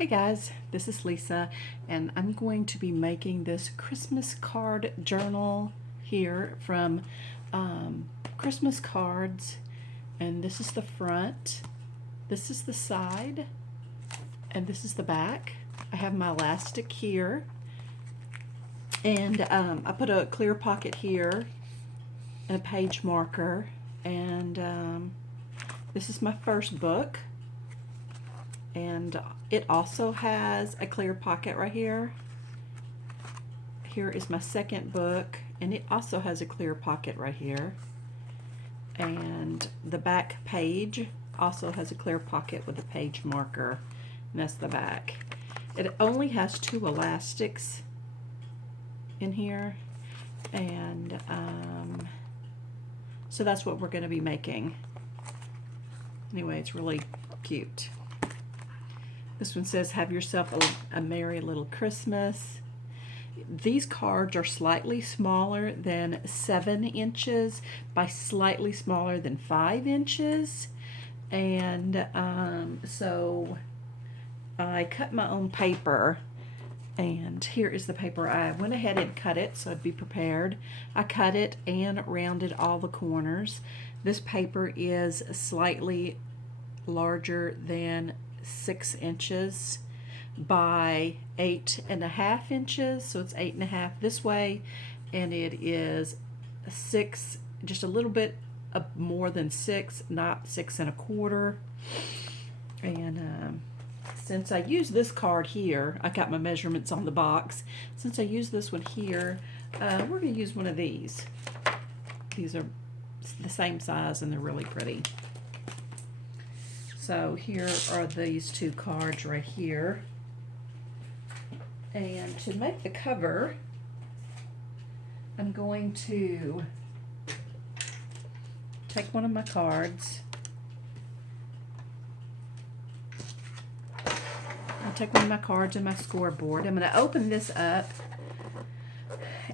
Hey guys, this is Lisa, and I'm going to be making this Christmas card journal here from Christmas cards. And this is the front, this is the side, and this is the back. I have my elastic here, and I put a clear pocket here and a page marker, and this is my first book. And it also has a clear pocket right here. Here is my second book, and it also has a clear pocket right here. And the back page also has a clear pocket with a page marker, and that's the back. It only has 2 elastics in here, and so that's what we're going to be making. Anyway, it's really cute. This one says, have yourself a merry little Christmas. These cards are slightly smaller than 7 inches by slightly smaller than 5 inches. And so I cut my own paper. And here is the paper. I went ahead and cut it, so I'd be prepared. I cut it and rounded all the corners. This paper is slightly larger than 6 inches by 8.5 inches, so it's 8.5 this way, and it is 6, just a little bit more than 6, not 6.25. And since I use this card here, I got my measurements on the box. Since I use this one here, we're going to use one of these. These are the same size and they're really pretty. So here are these 2 cards right here. And to make the cover, I'm going to take one of my cards. I'll take one of my cards and my scoreboard. I'm going to open this up.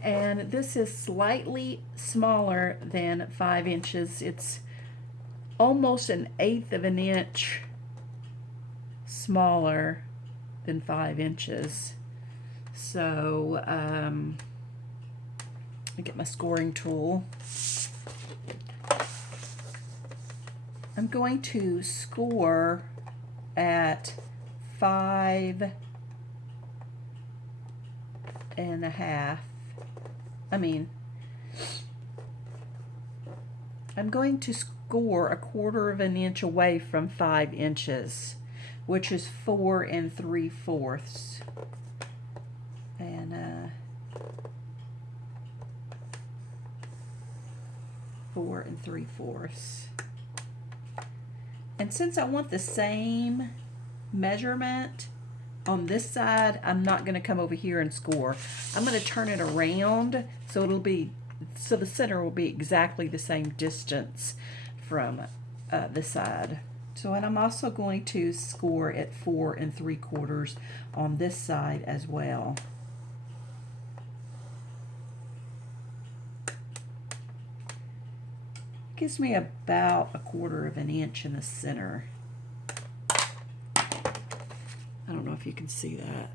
And this is slightly smaller than 5 inches. It's almost 1/8 of an inch smaller than 5 inches. So I get my scoring tool. I'm going to score at 5.5. I'm going to score 1/4 of an inch away from 5 inches, which is 4 3/4. And 4 3/4. And since I want the same measurement on this side, I'm not going to come over here and score. I'm going to turn it around so the center will be exactly the same distance from the side. So, and I'm also going to score at 4 3/4 on this side as well. Gives me about 1/4 of an inch in the center. I don't know if you can see that.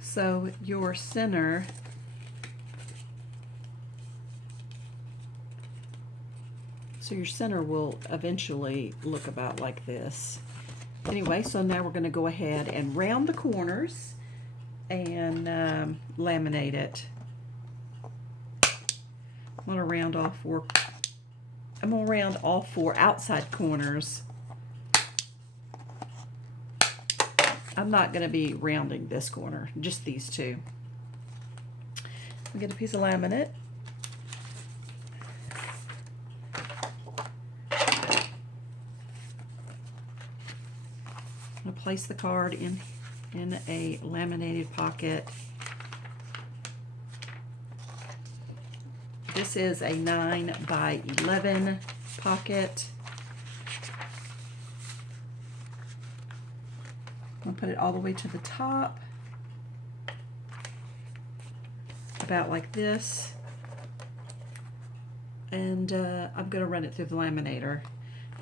So your center will eventually look about like this. Anyway, so now we're going to go ahead and round the corners and laminate it. I'm going to round all 4 outside corners. I'm not going to be rounding this corner, just these 2. I'll get a piece of laminate. I'm going to place the card in a laminated pocket. This is a 9 by 11 pocket. I'm going to put it all the way to the top, about like this. And I'm going to run it through the laminator.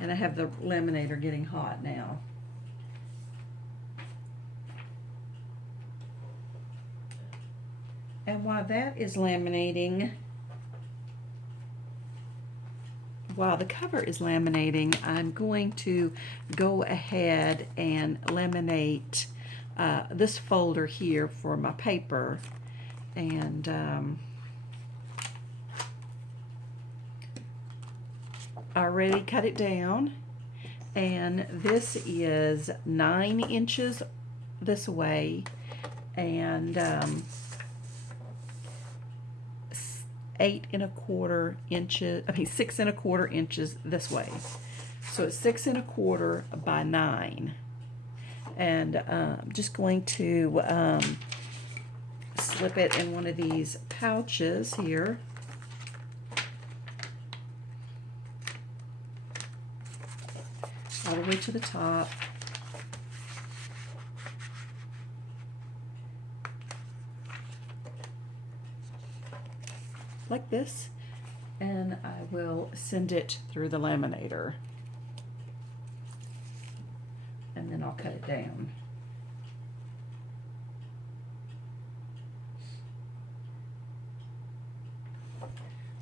And I have the laminator getting hot now. And while that is laminating, while the cover is laminating, I'm going to go ahead and laminate this folder here for my paper. And I already cut it down. And this is 9 inches this way, and 6 and a quarter inches this way. So it's 6 and a quarter by 9. And I'm just going to slip it in one of these pouches here. All the way to the top. Like this, and I will send it through the laminator, and then I'll cut it down.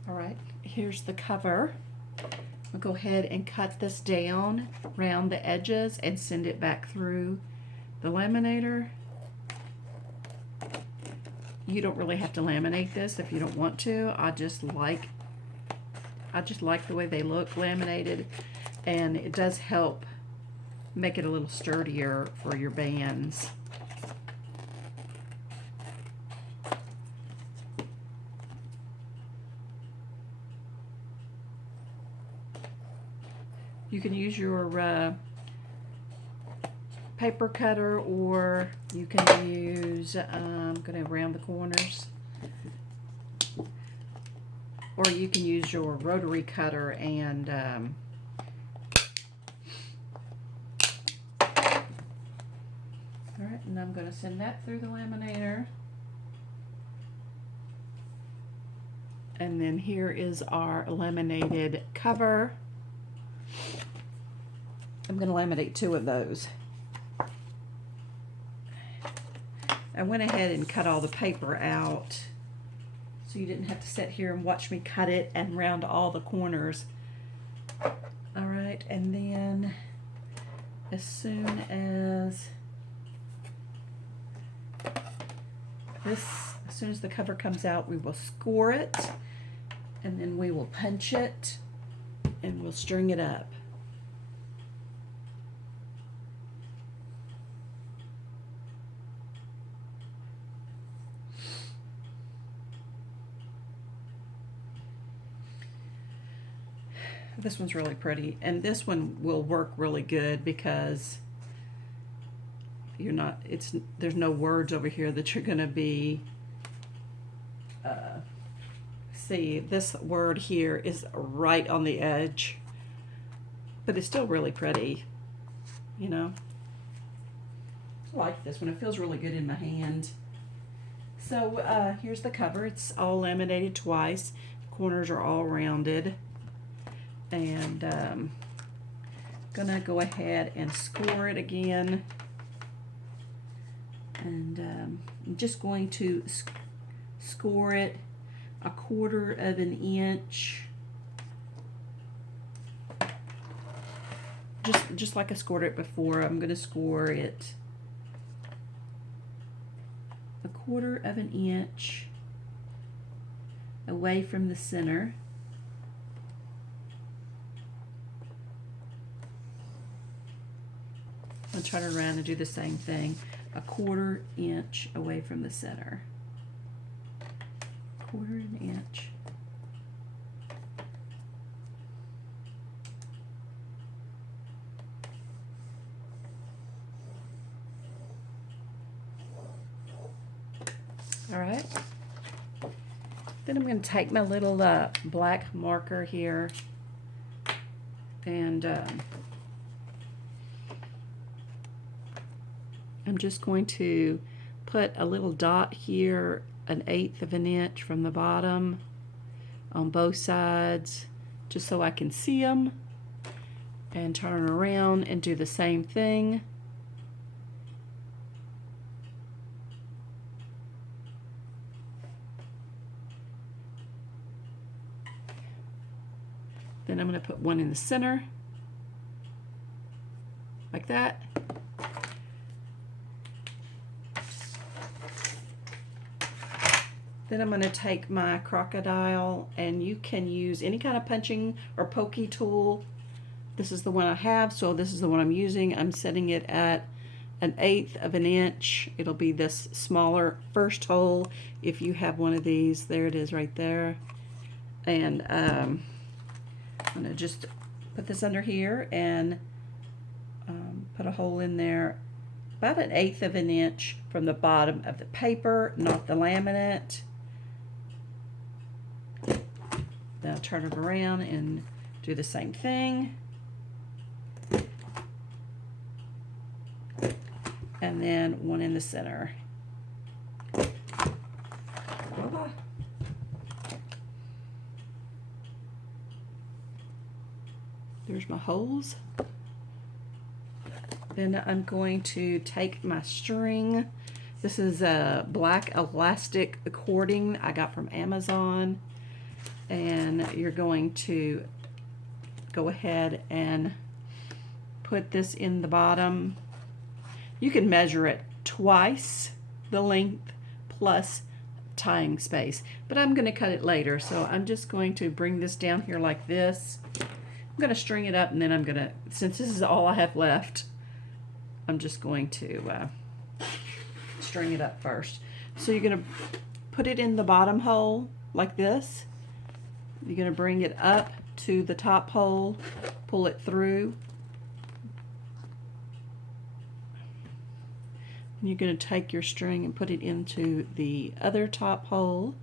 All right, here's the cover. I'll go ahead and cut this down around the edges and send it back through the laminator. You don't really have to laminate this if you don't want to. I just like the way they look laminated, and it does help make it a little sturdier for your bands. You can use your paper cutter, or you can use, I'm going to round the corners, or you can use your rotary cutter and all right, and I'm going to send that through the laminator. And then here is our laminated cover. I'm going to laminate 2 of those. I went ahead and cut all the paper out, so you didn't have to sit here and watch me cut it and round all the corners. All right, and then as soon as the cover comes out, we will score it, and then we will punch it, and we'll string it up. This one's really pretty, and this one will work really good because there's no words over here that you're going to be see. This word here is right on the edge, but it's still really pretty, you know. I like this one. It feels really good in my hand. So here's the cover. It's all laminated twice. The corners are all rounded. And gonna go ahead and score it again, and I'm just going to score it 1/4 of an inch, just like I scored it before. I'm gonna score it 1/4 of an inch away from the center. I'll turn around and do the same thing. 1/4 inch away from the center. 1/4 inch. All right. Then I'm going to take my little black marker here and I'm just going to put a little dot here, 1/8 of an inch from the bottom on both sides, just so I can see them, and turn around and do the same thing. Then I'm going to put one in the center, like that. Then I'm going to take my crocodile, and you can use any kind of punching or pokey tool. This is the one I have, so this is the one I'm using. I'm setting it at 1/8 of an inch. It'll be this smaller first hole if you have one of these. There it is right there. And I'm going to just put this under here and put a hole in there about 1/8 of an inch from the bottom of the paper, not the laminate. Then I'll turn it around and do the same thing. And then one in the center. There's my holes. Then I'm going to take my string. This is a black elastic cording I got from Amazon. And you're going to go ahead and put this in the bottom. You can measure it twice the length plus tying space, but I'm going to cut it later, so I'm just going to bring this down here like this. I'm going to string it up, and then I'm going to, since this is all I have left, I'm just going to string it up first. So you're going to put it in the bottom hole like this. You're going to bring it up to the top hole, pull it through. And you're going to take your string and put it into the other top hole.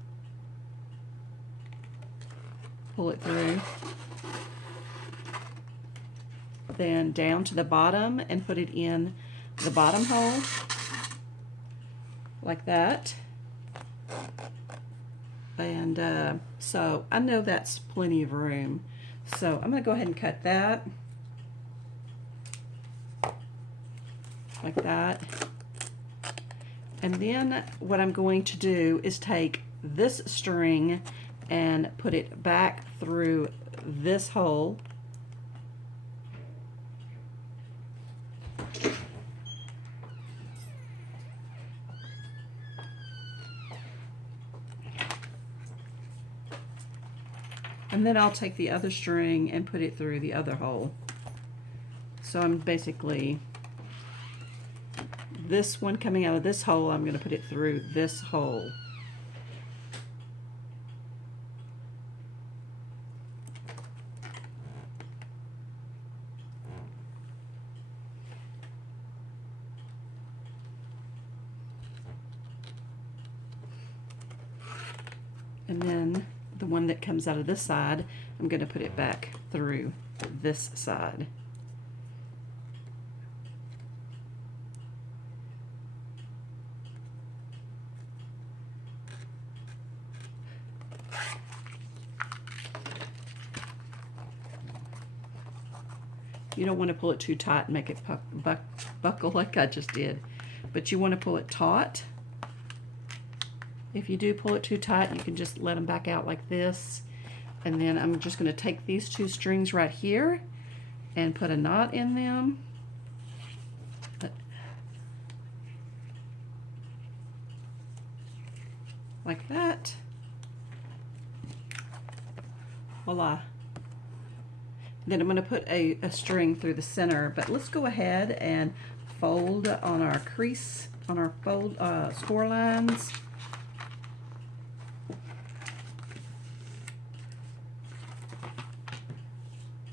Pull it through. Then down to the bottom and put it in the bottom hole. Like that. And so I know that's plenty of room. So I'm going to go ahead and cut that. Like that. And then what I'm going to do is take this string and put it back through this hole. And then I'll take the other string and put it through the other hole. So I'm basically, this one coming out of this hole, I'm going to put it through this hole. And then the one that comes out of this side, I'm going to put it back through this side. You don't want to pull it too tight and make it buckle like I just did, but you want to pull it taut. If you do pull it too tight, you can just let them back out like this. And then I'm just going to take these two strings right here and put a knot in them. Like that. Voila. Then I'm going to put a string through the center, but let's go ahead and fold on our crease, on our fold score lines.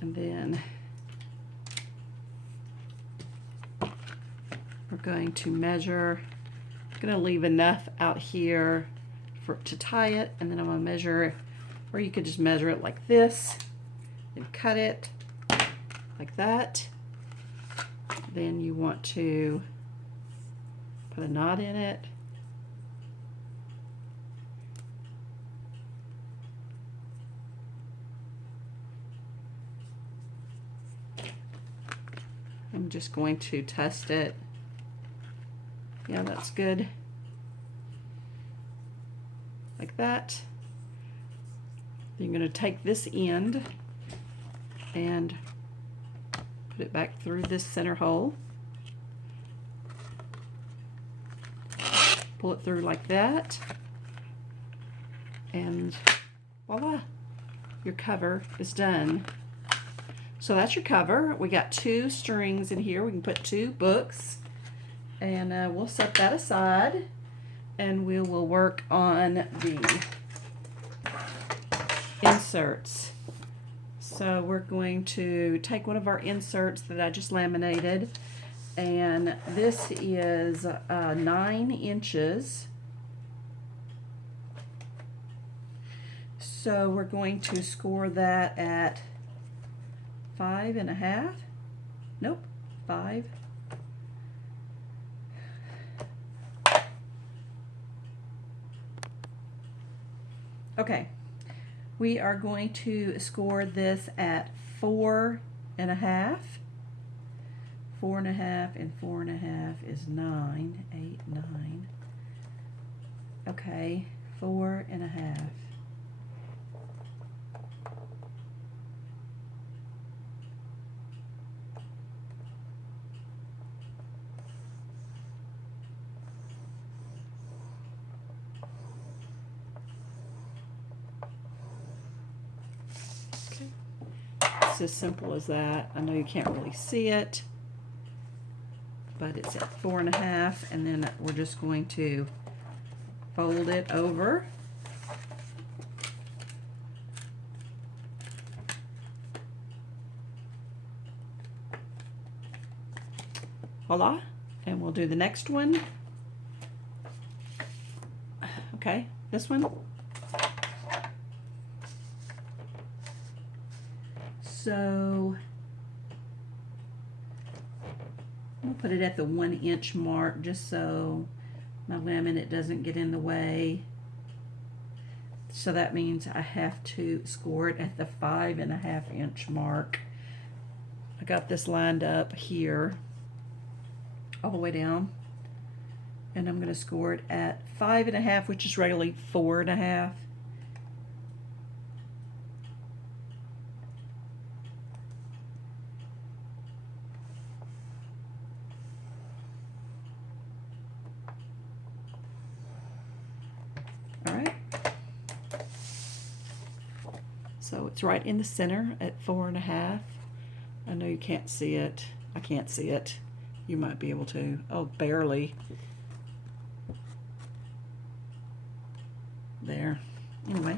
And then we're going to measure. I'm going to leave enough out here to tie it, and then I'm going to measure, or you could just measure it like this and cut it like that. Then you want to Put a knot in it. I'm just going to test it. Yeah, that's good. Like that. Then you're going to take this end and put it back through this center hole. Pull it through like that. And voila, your cover is done. So that's your cover. We got 2 strings in here. We can put 2 books. And we'll set that aside. And we will work on the inserts. So we're going to take one of our inserts that I just laminated. And this is 9 inches. So we're going to score that at 5.5. Nope, 5. Okay, we are going to score this at 4.5. 4.5 and 4.5 is 9, 8, 9. Okay, 4.5. It's as simple as that. I know you can't really see it, but it's at 4.5, and then we're just going to fold it over. Voila, and we'll do the next one. Okay, this one. So I'll put it at the 1 inch mark just so my laminate doesn't get in the way. So that means I have to score it at the 5.5 inch mark. I got this lined up here all the way down, and I'm going to score it at 5.5, which is regularly 4.5. So it's right in the center at 4.5. I know you can't see it. I can't see it. You might be able to. Oh, barely. There. Anyway.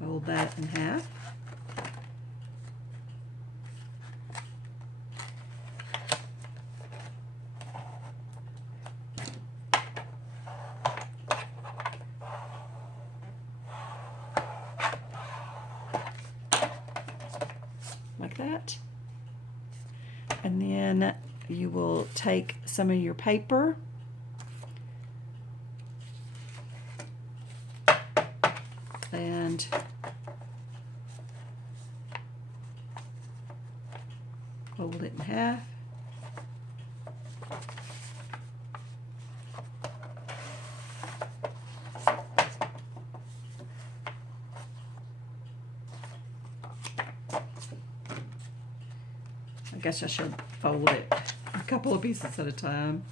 Fold that in half. Like that. And then you will take some of your paper and fold it in half. I guess I should fold it a couple of pieces at a time.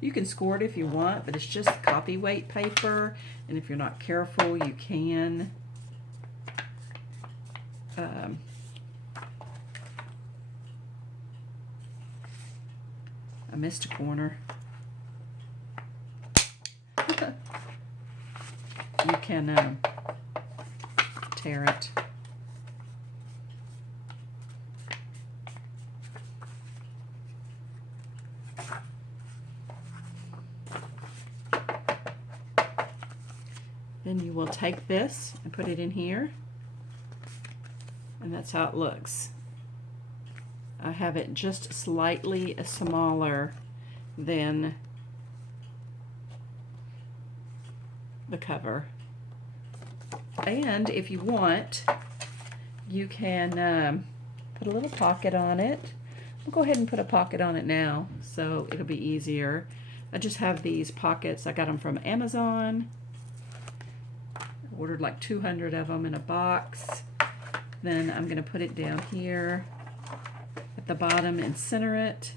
You can score it if you want, but it's just copy weight paper, and if you're not careful, you can I missed a corner. You can tear it. Then you will take this and put it in here. And that's how it looks. I have it just slightly smaller than the cover. And if you want, you can put a little pocket on it. I'll go ahead and put a pocket on it now so it'll be easier. I just have these pockets. I got them from Amazon. I ordered like 200 of them in a box. Then I'm going to put it down here at the bottom and center it.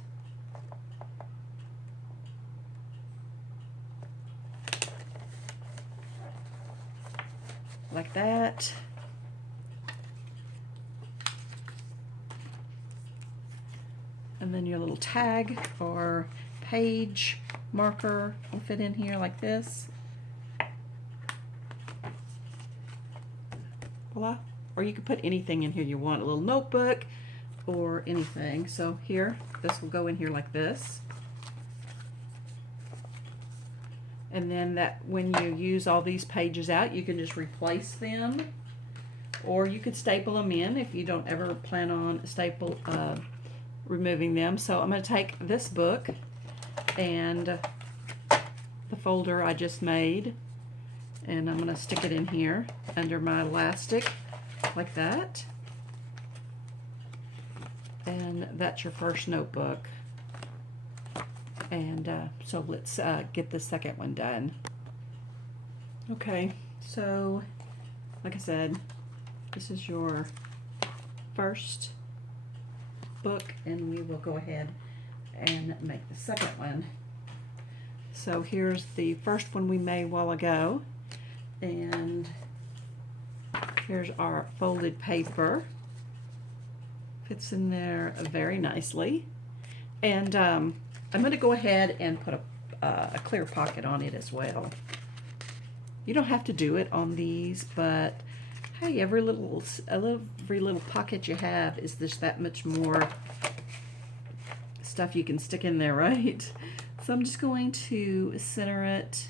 Like that. And then your little tag or page marker will fit in here like this. Voila. Or you could put anything in here you want, a little notebook or anything. So here, this will go in here like this. And then that when you use all these pages out, you can just replace them. Or you could staple them in if you don't ever plan on removing them. So I'm going to take this book and the folder I just made, and I'm going to stick it in here under my elastic like that. And that's your first notebook. And so let's get the second one done. Okay, so like I said, this is your first book, and we will go ahead and make the second one. So here's the first one we made a while ago, and here's our folded paper. Fits in there very nicely. And I'm going to go ahead and put a clear pocket on it as well. You don't have to do it on these, but hey, every little pocket you have is just that much more stuff you can stick in there, right? So I'm just going to center it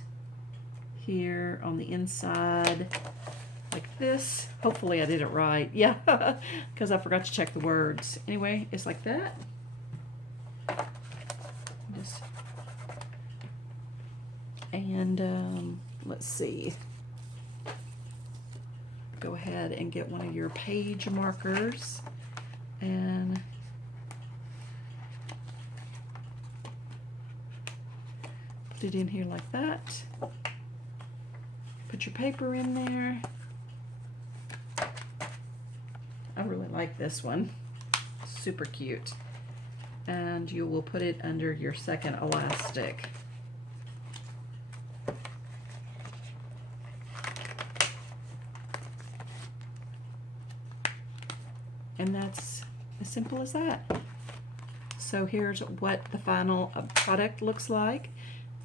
here on the inside like this. Hopefully I did it right. Yeah, because I forgot to check the words. Anyway, it's like that. And let's see. Go ahead and get one of your page markers and put it in here like that. Put your paper in there. I really like this one. Super cute. And you will put it under your second elastic. And that's as simple as that. So here's what the final product looks like.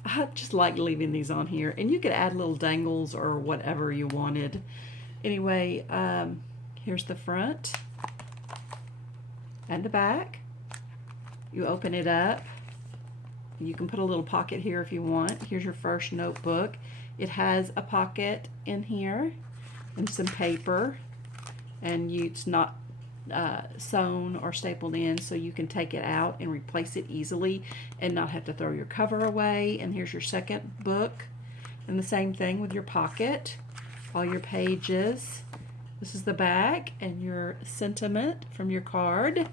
I just like leaving these on here, and you could add little dangles or whatever you wanted. Anyway, here's the front and the back. You open it up. You can put a little pocket here if you want. Here's your first notebook. It has a pocket in here and some paper, and it's not sewn or stapled in, so you can take it out and replace it easily and not have to throw your cover away. And here's your second book, and the same thing with your pocket, all your pages. This is the back and your sentiment from your card,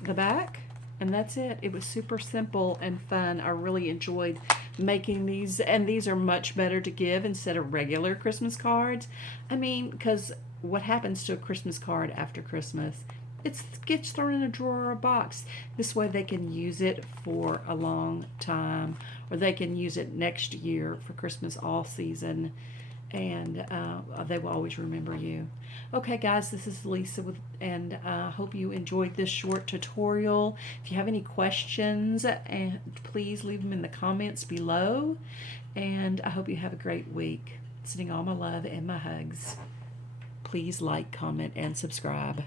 the back, and that's it. It was super simple and fun. I really enjoyed making these, and these are much better to give instead of regular Christmas cards. I mean, because what happens to a Christmas card after Christmas? It gets thrown in a drawer or a box. This way they can use it for a long time, or they can use it next year for Christmas all season, and they will always remember you. Okay guys, this is Lisa and I hope you enjoyed this short tutorial. If you have any questions, please leave them in the comments below, and I hope you have a great week. Sending all my love and my hugs. Please like, comment, and subscribe.